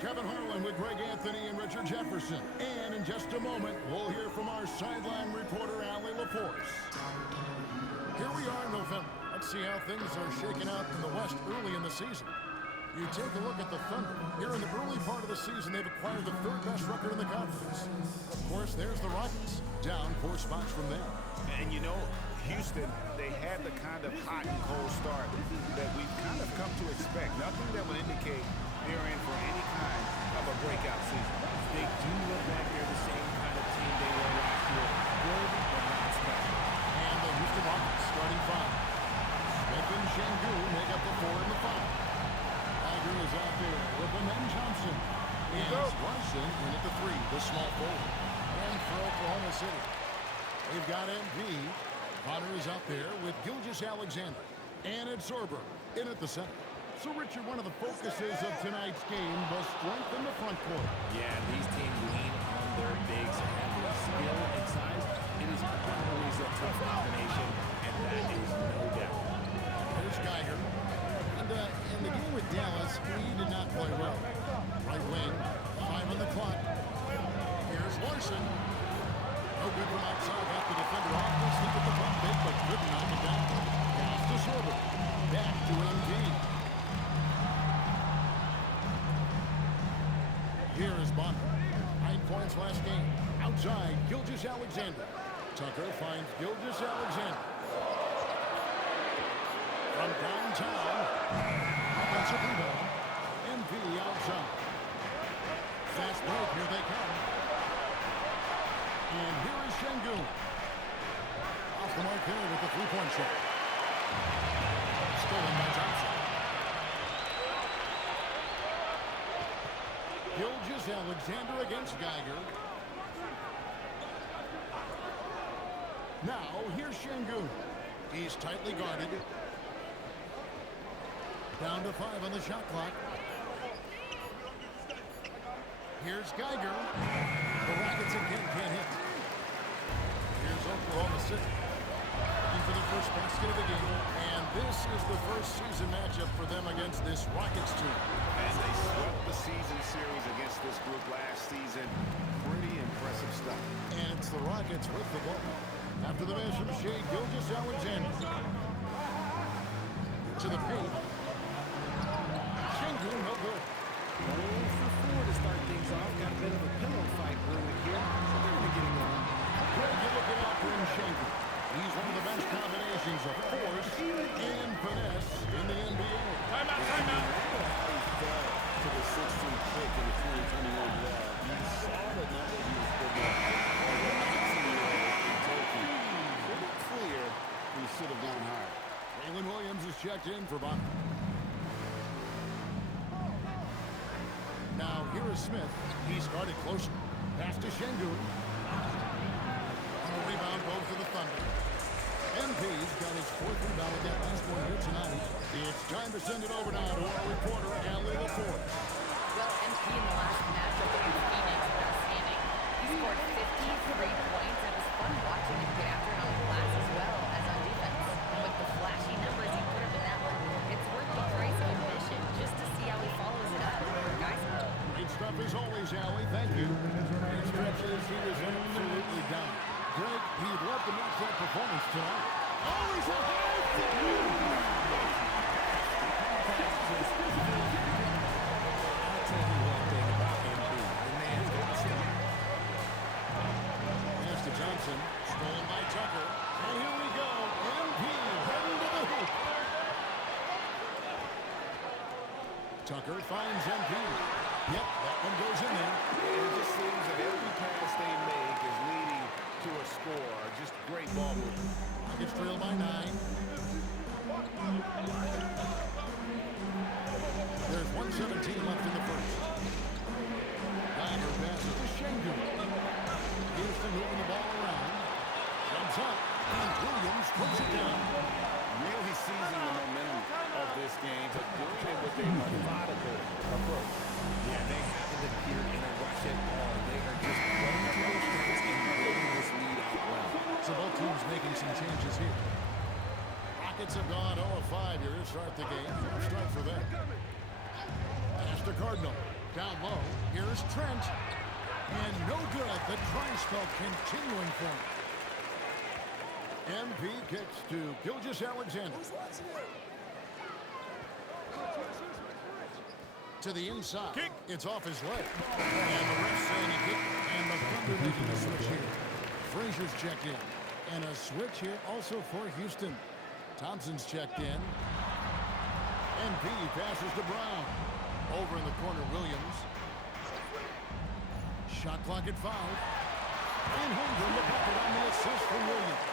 Kevin Harlan with Greg Anthony and Richard Jefferson. And in just a moment, we'll hear from our sideline reporter, Allie LaForce. Here we are in November. Let's see how things are shaking out in the West early in the season. You take a look at the Thunder. Here in the early part of the season, they've acquired the third-best record in the conference. Of course, there's the Rockets, down 4 spots from them. And you know, Houston, they had the kind of hot and cold start that we've kind of come to expect. Nothing that would indicate they're in for any kind of a breakout season. They do look like they're the same kind of team they were last year. Good, but not special. And the Houston Rockets starting 5. Smith and Şengün make up the 4 and the 5. Tiger is out there with Amen Johnson. And Larson in at the 3, the small forward. And for Oklahoma City, they've got MP. Connor is out there with Gilgeous-Alexander. And it's Zorber in at the center. So, Richard, one of the focuses of tonight's game was strength in the front court. Yeah, these teams lean on their bigs and their skill and size. It is always a tough combination, and that is no doubt. There's Geiger. And in the game with Dallas, he did not play well. Right wing, 5 on the clock. Here's Larson. No good from outside. Got the defender off this. He took the pump big, but couldn't knock it down. Pass to Zorber. Back to MD. Here is Bonner. 9 points last game. Outside, Gilgeous-Alexander. Tucker finds Gilgeous-Alexander. From downtown. Offensive rebound. MP outside. Fast break. Here they come. And here is Şengün. Off the mark there with the 3-point shot. Stolen by Johnson. Gilgeous-Alexander against Geiger. Now, here's Şengün. He's tightly guarded. Down to 5 on the shot clock. Here's Geiger. The Rockets again can't hit. Here's Oklahoma City. Looking for the first basket of the game. And this is the first season matchup for them against this Rockets team. And they swept the season series against this group last season. Pretty impressive stuff. And it's the Rockets with the ball. After the miss from Shai Gilgeous-Alexander. To the paint. Şengün, no good. 0 for 4 to start things off. Got a bit of a pillow fight brewing here, so they're going to get him on. Greg, you're looking out for Şengün. He's one of the best combinations of force and finesse in the NBA. Timeout, timeout. He fell to the 16th pick in the 2021 draft. He saw the night he was putting up. Pretty clear he should have gone higher. Waylon Williams is checked in for Bonner. Now here is Smith. He's guarded closer. Pass to Şengün. On a rebound goes to the Thunder. MP's got his 4th rebound with that last one here tonight. It's time to send it over now to our reporter, Allie LaForce. Well, MP in the last matchup against Phoenix was outstanding. He scored 53 points. It was fun watching him get after it on the glass as well as on defense. And with the flashy numbers he put up in that one, it's worth the price of admission just to see how he follows it up. Guys, Great stuff as always, Allie. Thank you. In stretches, he was absolutely down. Greg, he'd love to match that performance tonight. Oh, he's a high I'll tell you one thing about MP. The man's got skill. pass to Johnson. Stolen by Tucker. And here we go. MP heading to the hoop. Tucker finds MP. Yep, that one goes in there. It just seems that every pass they make is leading to a score. Just great ball movement. Rockets trail by 9. There's 1:17 left in the first. Geiger passes to Şengün. Houston moving the ball around. Jumps up. And Williams throws it down. Really seizing the momentum of this game, but doing it with a methodical approach. Yeah, they haven't appeared in a rush at all. They are just running up those strengths and building this lead out well. So both teams making some changes here. Rockets have gone 0 of 5 here to start the game. Start for them. Pass to Cardinal. Down low, here's Trent. And no good. The try spell continuing for him. MP kicks to Gilgeous-Alexander. To the inside. Kick. It's off his leg. And the ref saying he kicked. And the Thunder making a switch here. Frazier's checked in. And a switch here also for Houston. Thompson's checked in. MP passes to Brown. Over in the corner, Williams. Shot clock at 5. And Holmgren the bucket on the assist from Williams.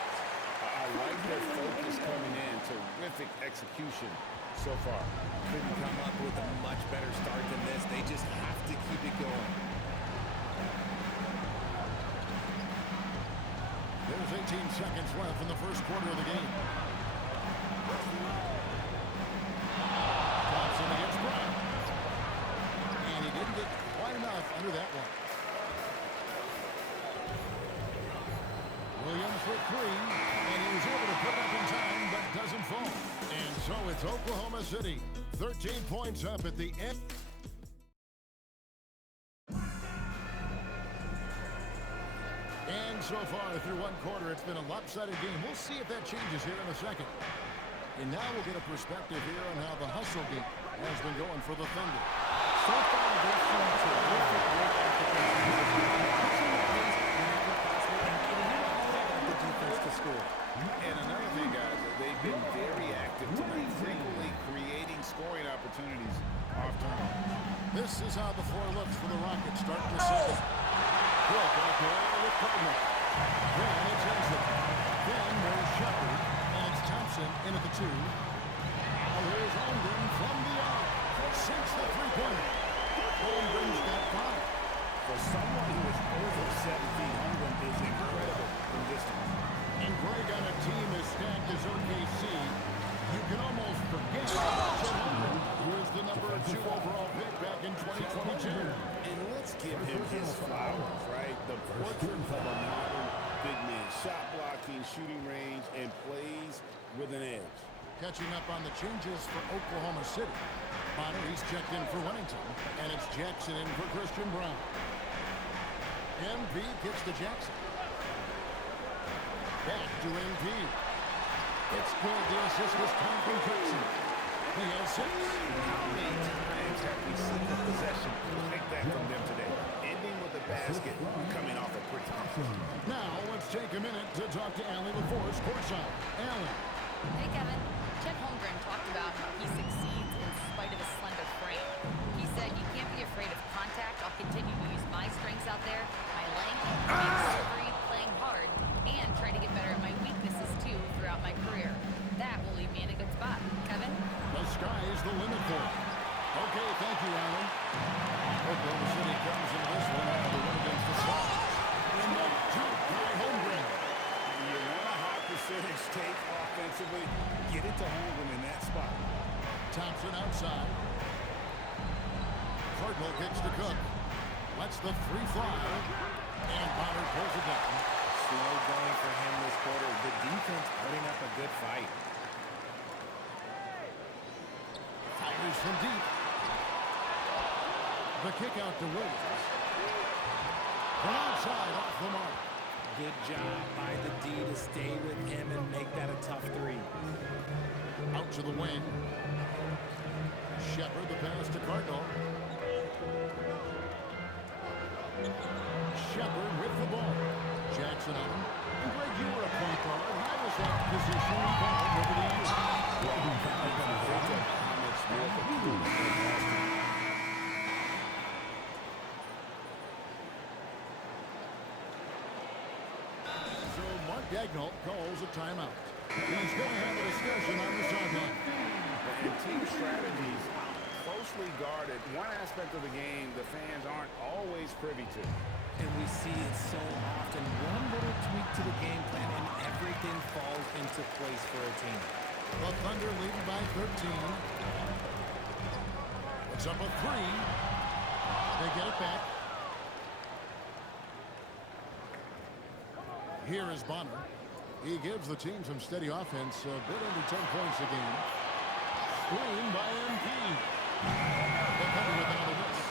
I like their focus coming in. Terrific execution so far. Couldn't come up with a much better start than this. They just have to keep it going. There's 18 seconds left in the first quarter of the game. Thompson against Brown. And he didn't get quite enough under that one. Williams for 3. And he was able to put it up in time, but doesn't fall. And so it's Oklahoma City. 13 points up at the end. And so far through one quarter, it's been a lopsided game. We'll see if that changes here in a second. And now we'll get a perspective here on how the hustle game has been going for the Thunder. So far, they've shown terrific work ethic and pushing the pace whenever possible and getting all of the defense to score. And another thing, guys, they've been very active tonight, frequently creating scoring opportunities off turnover. This is how the floor looks for the Rockets starting to second. Quick out there with Cardinal. Then it's Enzo. Then there's Shepard. And it's Thompson in at the 2. Now here's Holmgren from the arc. Sinks the three-pointer. Holmgren's got 5. For someone who is over 7 feet, Holmgren is incredible from distance. And Greg, on a team as stacked as OKC, you can almost forget Chet Holmgren, who is the number 2 overall pick back in 2022. And let's give him his flowers, right? The portrait of a modern big man. Shot blocking, shooting range, and plays with an edge. Catching up on the changes for Oklahoma City. Bonner, he's checked in for Wellington. And it's Jackson in for Christian Brown. MP gets to Jackson. Back to MP. It's good. The assist was coming from Jackson. He has 6. How many times have we seen the possession like that from them today? Ending with a basket, coming off a pretty pass. Now let's take a minute to talk to Allie LaForce courtside. Allie. Hey, Kevin. Chet Holmgren talked about how he succeeds in spite of his slender frame. He said, "You can't be afraid of contact. I'll continue to use my strengths out there, my length, being slippery, playing hard, and try to get better at my weaknesses, too, throughout my career. That will leave me in a good spot." Kevin? The sky is the limit for him. Okay, thank you, Allie. Oklahoma City comes into this one after the win against the Sox. And the juke by Holmgren. You want a high percentage take offensively, get it to Holmgren in that spot. Thompson outside. Cardinal kicks to Cook. Lets the 3 fly. And Bonner pulls it down. Slow going for him this quarter. The defense putting up a good fight. Fires from deep. The kick out to Williams. From outside off the mark. Good job by the D to stay with him and make that a tough 3. Out to the wing. Shepard, the pass to Cardinal. Shepard with the ball. Jackson on him. And Greg, you were a point guard. How was that position evolved over the years? How much more the crew has to. So Mark Daigneault calls a timeout. He's going to have a discussion on the sideline. And team strategies closely guarded. One aspect of the game the fans aren't always privy to. And we see it so often. One little tweak to the game plan and everything falls into place for a team. The Thunder leading by 13. It's up a 3. They get it back. Here is Bonner. He gives the team some steady offense, a bit under 10 points a game. Screen by MP. The Thunder with another miss.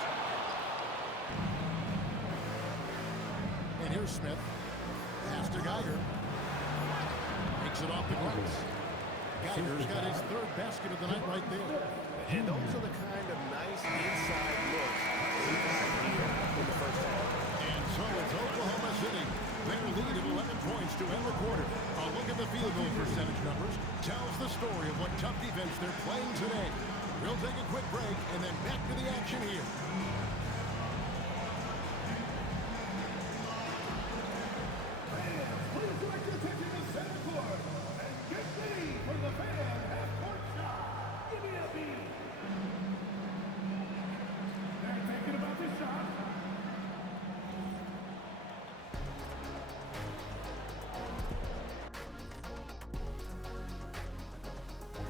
here's Smith. Pass to Geiger. Takes it off the glass. Geiger's got his third basket of the night right there. And those are the kind of nice inside looks we got here in the first half. And so it's Oklahoma City. Their lead at 11 points to end the quarter. A look at the field goal percentage numbers tells the story of what tough defense they're playing today. We'll take a quick break and then back to the action here.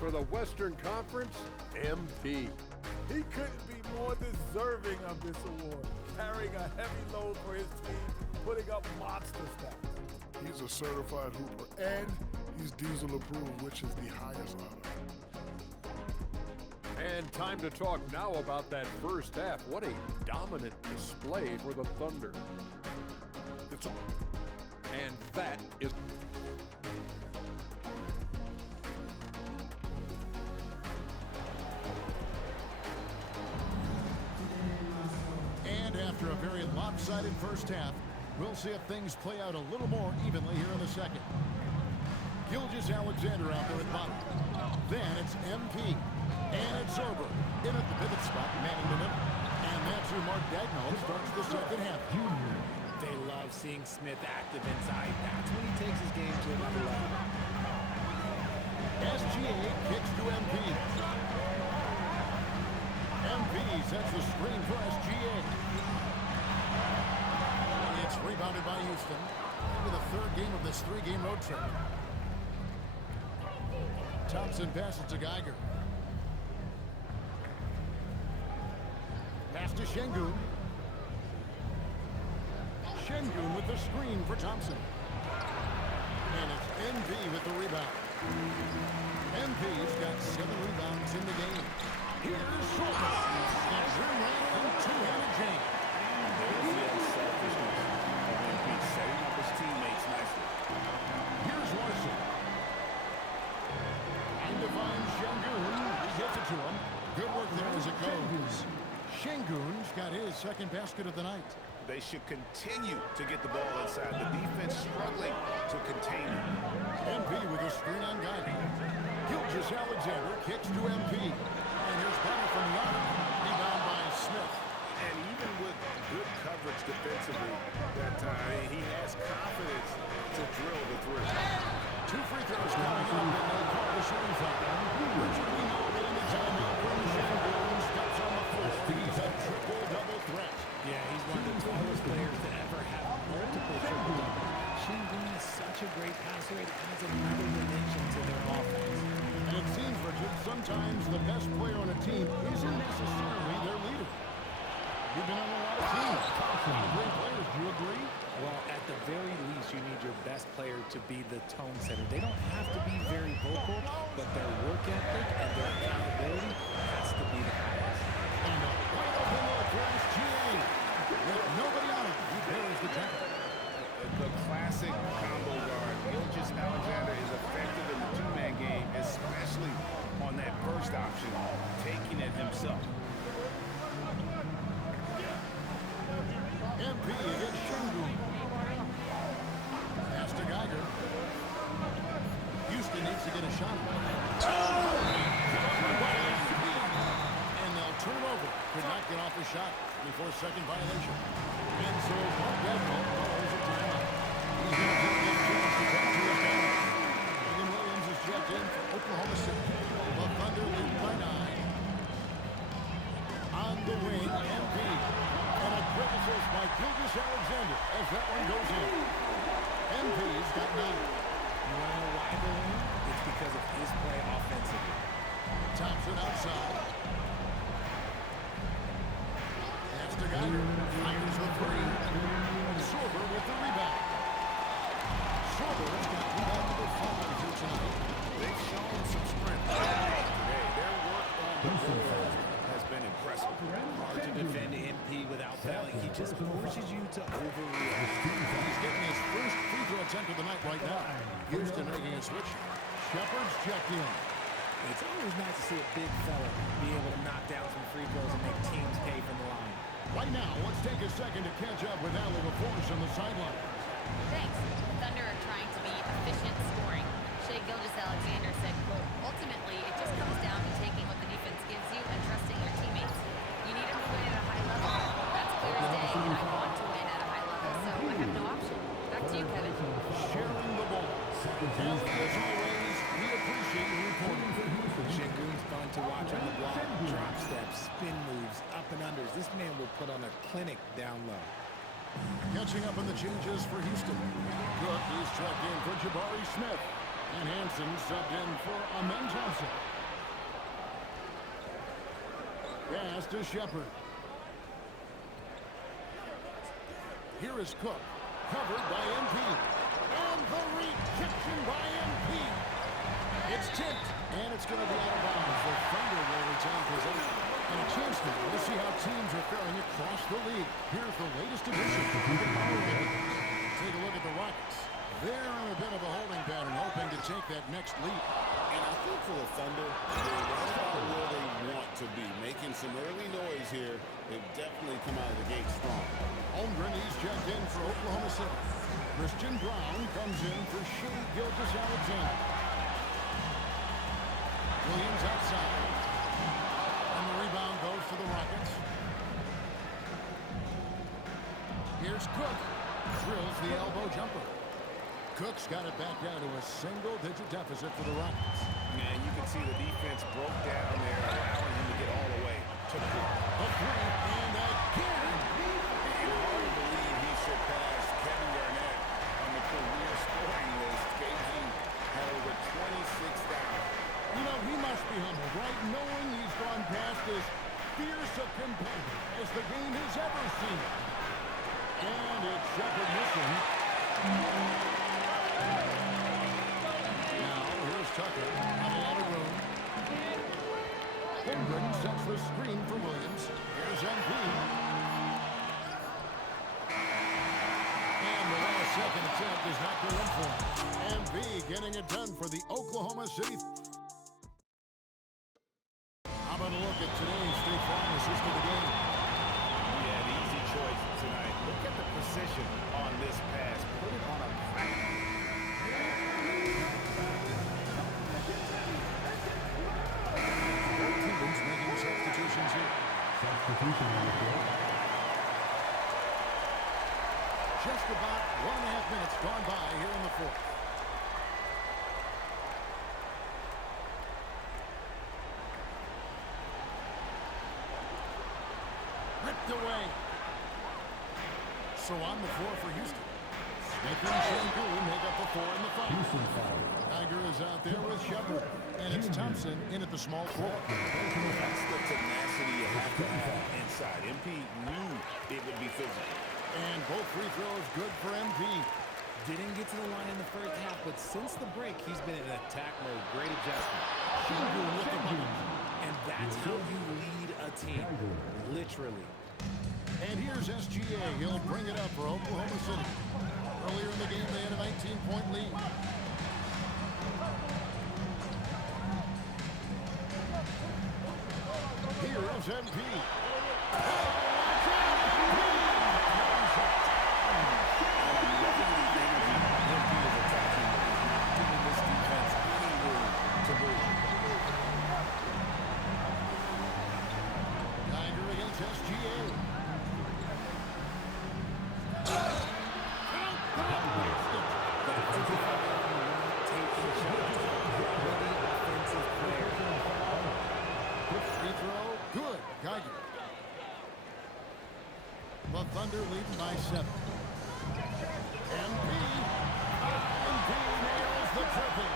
For the Western Conference, MP. He couldn't be more deserving of this award, carrying a heavy load for his team, putting up monster stats. He's a certified hooper, and he's Diesel approved, which is the highest honor. And time to talk now about that first half. What a dominant display for the Thunder. And that is... And after a very lopsided first half, we'll see if things play out a little more evenly here in the second. Gilgeous-Alexander out there at bottom. Then it's MP. And it's Zorber in at the pivot spot, manning the middle. And that's who Mark Dagnall starts the second half. They love seeing Smith active inside. That's when he takes his game to another level. SGA kicks to MP. MP sets the screen for SGA. It's rebounded by Houston. Into the third game of this three-game road trip. Thompson passes to Geiger. Pass to Şengün. Şengün with the screen for Thompson. And it's MV with the rebound. MV's got 7 rebounds in the game. Here's Zorber. And Zimran two-handed jam. There's the unselfishness of MP setting up his teammates nicely. Here's Larson. And to find Şengün. He gets it to him. Good work there as it goes. Şengün's got his second basket of the night. They should continue to get the ball inside. The defense struggling to contain it. MP with a screen on Geiger. Gilgeous-Alexander kicks to MP. And here's Bonner from the arc. Rebound by Smith. And even with good coverage defensively that time, he has confidence to drill the three. 2 free throws coming up, and they call the shooting foul. Richard, we know that in the timeout from Şengün steps on the floor. He's a triple-double threat. Yeah, he's one of the tallest players to ever have multiple triple-doubles. Şengün is such a great passer. It adds another dimension to their offense. And it seems, Richard, sometimes the best player on a team isn't necessarily their leader. You've been on a lot of teams. A lot of great players. Do you agree? Well, at the very least, you need your best player to be the tone setter. They don't have to be very vocal, but their work ethic and their accountability has to be the highest. And a wide open look for SGA. With nobody on him, he bears the tackle. The classic combo guard. Gilgeous-Alexander is effective in the two-man game, especially on that first option, taking it himself. MP against Şengün. Pass to Geiger. Houston needs to get a shot. And they'll turn it over. Could not get off the shot before second violation. And so Mark Dagnall calls a timeout. He's going to take this chance to come to his game. Megan Williams is checked in for Oklahoma City. The Thunder lead by 9. On the wing, MP. And a quick assist by Gilgeous-Alexander as that one goes in. MP's got 9. You want to know why they're winning? It's because of his play offensively. Thompson outside. That's to Geiger. Fires the three. Zorber with the rebound. Zorber's got rebound number 5 here tonight. They've shown some strength today. Their work on the board has been impressive. Hard to defend MP without without fouling. He just forces you to overreact. He's getting his first free throw attempt of the night right now. Houston making a switch. Shepard's checked in. It's always nice to see a big fella be able to knock down some free throws and make teams pay from the line. Right now, let's take a second to catch up with Allie LaForce on the sideline. Thanks. The Thunder are trying to be efficient scoring. Shai Gilgeous-Alexander said, quote, ultimately, it just comes down to taking what the defense gives you and trusting your teammates. You need to move in at a high level. That's clear as day, and I want to win at a high level, so I have no option. Back to you, Kevin. Sharing the ball. Allie, as always, we appreciate your reporting. Şengün's fun to watch on the block. Drop steps, spin moves, up and unders. This man will put on a clinic down low. Catching up on the changes for Houston. Cook is checked in for Jabari Smith. And Hansen subbed in for Amen Johnson. Pass to Shepard. Here is Cook. Covered by MP. And the rejection by MP. It's tipped. And it's going to be out of bounds. The Thunder will retain possession. And a chance now to see how teams are faring across the league. Here's the latest edition of the Power Rankings. Take a look at the Rockets. They're in a bit of a holding pattern, hoping to take that next lead. And I think for the Thunder, they're right about where they want to be. Making some early noise here. They've definitely come out of the gate strong. Holmgren, he's checked in for Oklahoma City. Christian Brown comes in for Shai Gilgeous-Alexander. Williams outside. And the rebound goes to the Rockets. Here's Cook. Drills the elbow jumper. Cook's got it back down to a single-digit deficit for the Rockets. And you can see the defense broke down there, allowing him to get all the way to the hoop. A three, and again. And hard to believe he surpassed Kevin Garnett on the career scoring list. KG had over 26,000. You know, he must be humbled, right? Knowing he's gone past as fierce a competitor as the game has ever seen. And it's Shepard missing. Now, here's Tucker. Not a lot of room. Holmgren sets the screen for Williams. Here's MP. And the last second attempt is not good in for him. MP getting it done for the Oklahoma City. How about a look at today's State Farm assist of the game? Yeah, the easy choice tonight. Look at the precision on this pass. Put it on a Cubans making substitutions here. Substitution on the field. Just about 1.5 minutes gone by here in the fourth. Ripped away. So on the floor for Houston. Smith and Şengün make up the 4 in the 5. Houston foul. Tiger is out there with Shepard. And it's Thompson in at the small forward. That's the tenacity you have to have inside. MP knew it would be physical. And both free throws good for MP. Didn't get to the line in the first half, but since the break, he's been in attack mode. Great adjustment. Şengün with the money. And that's how you lead a team, literally. And here's SGA. He'll bring it up for Oklahoma City. Earlier in the game, they had a 19-point lead. Here's MP. Tiger against SGA. Free throw, good. Geiger. The Thunder leading by 7. MP nails the triple.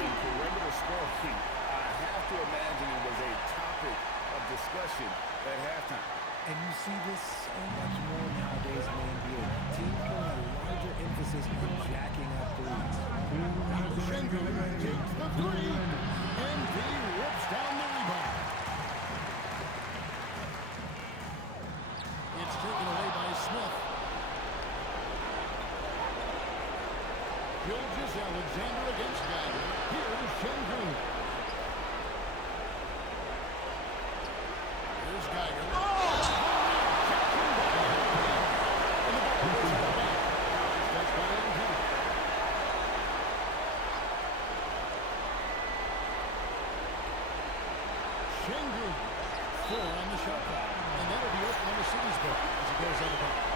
In perimeter scoring, I have to imagine it was a topic of discussion at halftime. And you see this so much more nowadays in the NBA. Teams put a larger emphasis on jacking up threes. Şengün takes the 3. MP rips down the rebound. Gilgeous-Alexander against Geiger. Here's Şengün. Here's Geiger. Oh! And the ball goes to the back. That's by MP. Şengün. 4 on the shot clock. And that'll be Oklahoma City's book as it goes out of bounds.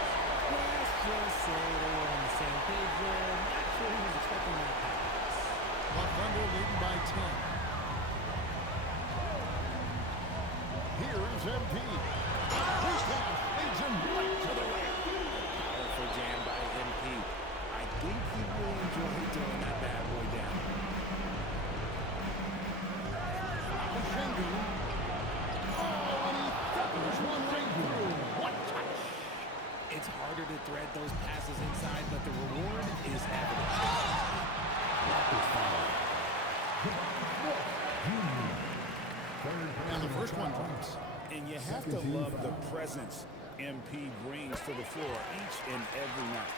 Let's just say they were on the same page there. Not sure he was expecting that pass. The Thunder leading by 10. Here's MP. He's down. Leads him right to the rim. Powerful jam by MP. I think he really enjoyed throwing that bad boy down. Şengün. Oh, and he feathers one right through. What touch. It's harder to thread those passes inside, but the reward is evident. And the first one drops. And you have to love the presence MP brings to the floor each and every night.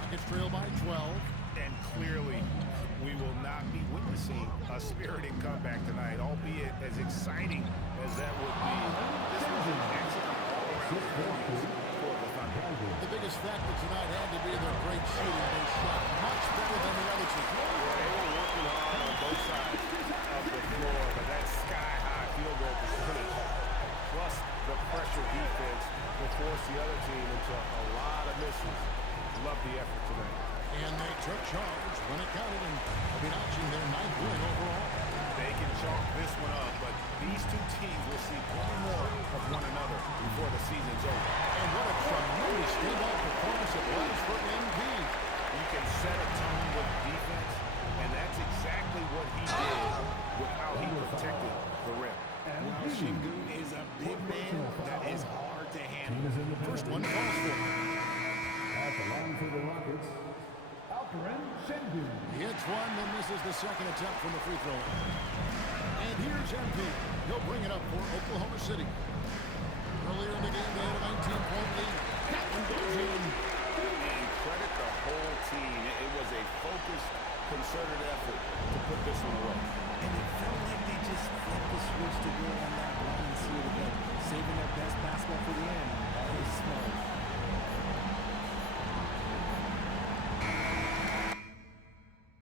Rockets trail by 12. And clearly, we will not be witnessing a spirited comeback tonight, albeit as exciting as that would be. This was an excellent all-around performance for the Thunder. The biggest factor tonight had to be their great shooting. They shot much better than the other team. They were working hard on both sides of the floor, but that sky-high field goal percentage, plus the pressure defense, will force the other team into a lot of misses. Love the effort tonight. And they took charge when it counted, and they'll be notching their 9th win overall. They can chalk this one up, but these two teams will see plenty more of one another before the season's over. And what a tremendous standout performance it was for MP. You can set a tone with defense, and that's exactly what he did with how he protected the rim. Now, Şengün is a big man that is hard to handle. First one falls for him. At the line for the Rockets, Alperen Şengün. He hits one, then misses the second attempt from the free throw line. And here's MP. He'll bring it up for Oklahoma City. Earlier in the game, they had a 19-point lead. That one goes in. And credit the whole team. It was a focused, concerted effort to put